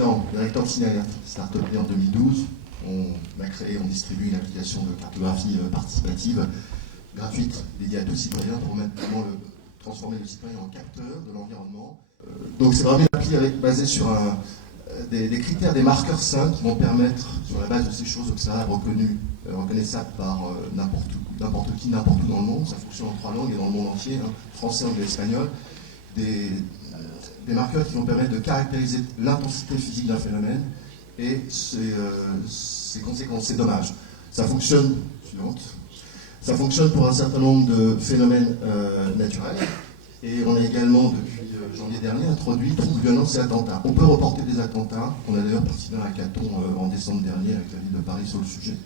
Milan, directeur de Cinéalert, start-up né en 2012. On distribue une application de cartographie participative gratuite dédiée à tous les citoyens pour maintenant transformer le citoyen en capteur de l'environnement. Donc c'est vraiment une appli basée sur des critères, des marqueurs simples qui vont permettre, sur la base de ces choses observables, reconnaissables par n'importe qui, n'importe où dans le monde. Ça fonctionne en 3 langues et dans le monde entier, hein, français, anglais, espagnol. Des marqueurs qui vont permettre de caractériser l'intensité physique d'un phénomène et ses conséquences, ses dommages. Ça fonctionne pour un certain nombre de phénomènes naturels. Et on a également, depuis janvier dernier, introduit troubles, violences et attentats. On peut reporter des attentats. On a d'ailleurs participé à un hackathon en décembre dernier avec la ville de Paris sur le sujet.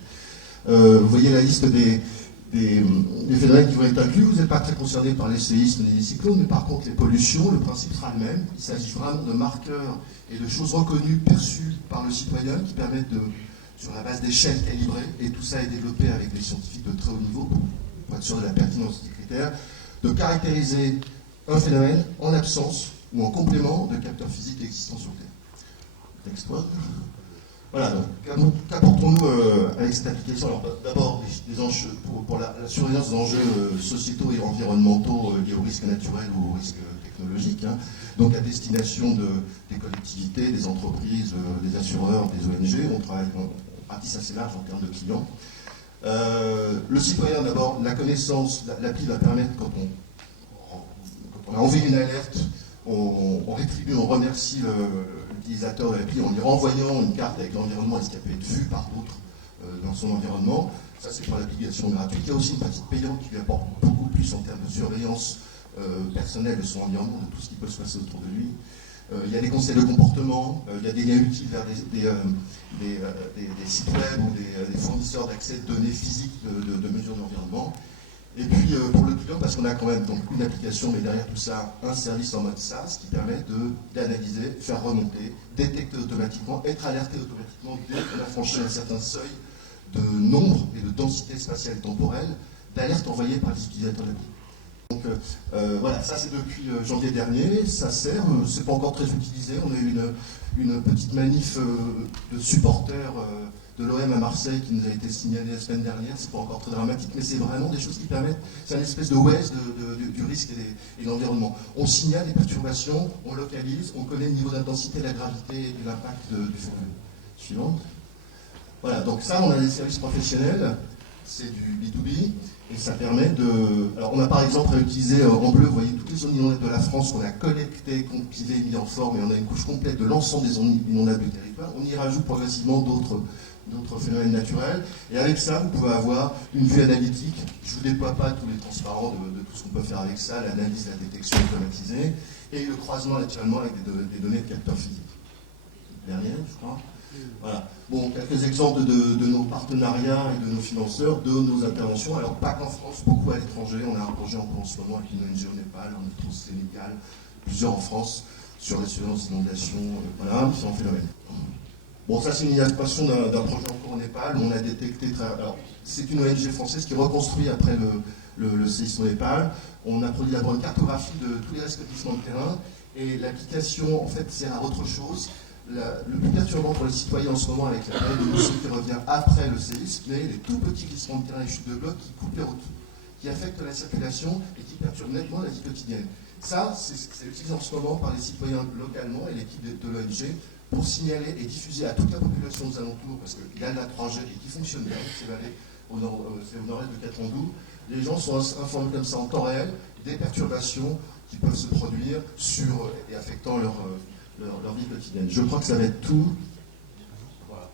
Vous voyez la liste des phénomènes qui vont être inclus. Vous n'êtes pas très concerné par les séismes ni les cyclones, mais par contre les pollutions, le principe sera le même. Il s'agit vraiment de marqueurs et de choses reconnues, perçues par le citoyen qui permettent sur la base d'échelles calibrées, et tout ça est développé avec des scientifiques de très haut niveau pour être sûr de la pertinence des critères, de caractériser un phénomène en absence ou en complément de capteurs physiques existants sur Terre. Next one. Voilà, donc qu'apportons-nous avec cette application? Alors d'abord, des enjeux pour la surveillance des enjeux sociétaux et environnementaux liés aux risques naturels ou aux risques technologiques, hein. Donc à destination des collectivités, des entreprises, des assureurs, des ONG, on travaille en pratique assez large en termes de clients. Le citoyen d'abord, la connaissance, l'appli va permettre, quand on a envoyé une alerte, on rétribue, on remercie l'utilisateur de l'appli en lui renvoyant une carte avec l'environnement et ce qui a pu être vu par d'autres dans son environnement. Ça, c'est pour l'application gratuite. Il y a aussi une petite payante qui lui apporte beaucoup plus en termes de surveillance personnelle de son environnement, de tout ce qui peut se passer autour de lui. Il y a des conseils de comportement, il y a des liens utiles vers des sites web ou des fournisseurs d'accès de données physiques de mesures d'environnement. Et puis pour le client, parce qu'on a quand même donc une application, mais derrière tout ça, un service en mode SaaS qui permet d'analyser, faire remonter, détecter automatiquement, être alerté automatiquement dès qu'on a franchi un certain seuil de nombre et de densité spatiale et temporelle d'alertes envoyées par les utilisateurs de l'appli. Donc voilà, ça c'est depuis janvier dernier, ça sert, c'est pas encore très utilisé. On a eu une petite manif de supporters de l'OM à Marseille qui nous a été signalée la semaine dernière. C'est pas encore très dramatique, mais c'est vraiment des choses qui permettent, c'est une espèce de Waze du risque et de l'environnement. On signale les perturbations, on localise, on connaît le niveau d'intensité, la gravité et l'impact du phénomène. Suivante. Voilà, donc ça, on a des services professionnels, c'est du B2B, et ça permet de... Alors on a par exemple utilisé en bleu, vous voyez, toutes les zones inondables de la France qu'on a collectées, compilées, mis en forme, et on a une couche complète de l'ensemble des zones inondables du territoire. On y rajoute progressivement d'autres phénomènes naturels, et avec ça, vous pouvez avoir une vue analytique. Je ne vous déploie pas tous les transparents de tout ce qu'on peut faire avec ça, l'analyse, la détection automatisée, et le croisement naturellement avec des données de capteurs physiques. Dernière, je crois. Voilà. Bon, quelques exemples de nos partenariats et de nos financeurs, de nos interventions. Alors, pas qu'en France, beaucoup à l'étranger. On a un projet en cours en ce moment avec une ONG au Népal, on est au Sénégal, plusieurs en France, sur la surveillance d'inondations. Voilà, c'est un phénomène. Bon, ça, c'est une illustration d'un projet en cours au Népal où on a détecté. Alors, c'est une ONG française qui reconstruit après le séisme au Népal. On a produit d'abord une cartographie de tous les risques de glissement de terrain, et l'application, en fait, sert à autre chose. Le plus perturbant pour les citoyens en ce moment avec la période de mousson qui revient après le séisme, mais les tout petits glissements de terrain et chutes de blocs qui coupent les routes, qui affectent la circulation et qui perturbent nettement la vie quotidienne. Ça, c'est utilisé en ce moment par les citoyens localement et l'équipe de l'ONG pour signaler et diffuser à toute la population aux alentours, parce qu'il y a de la 3G et qui fonctionne bien, c'est au nord-est de Katmandou. Les gens sont informés comme ça en temps réel des perturbations qui peuvent se produire sur et affectant leur vie quotidienne. Je crois que ça va être tout. Voilà.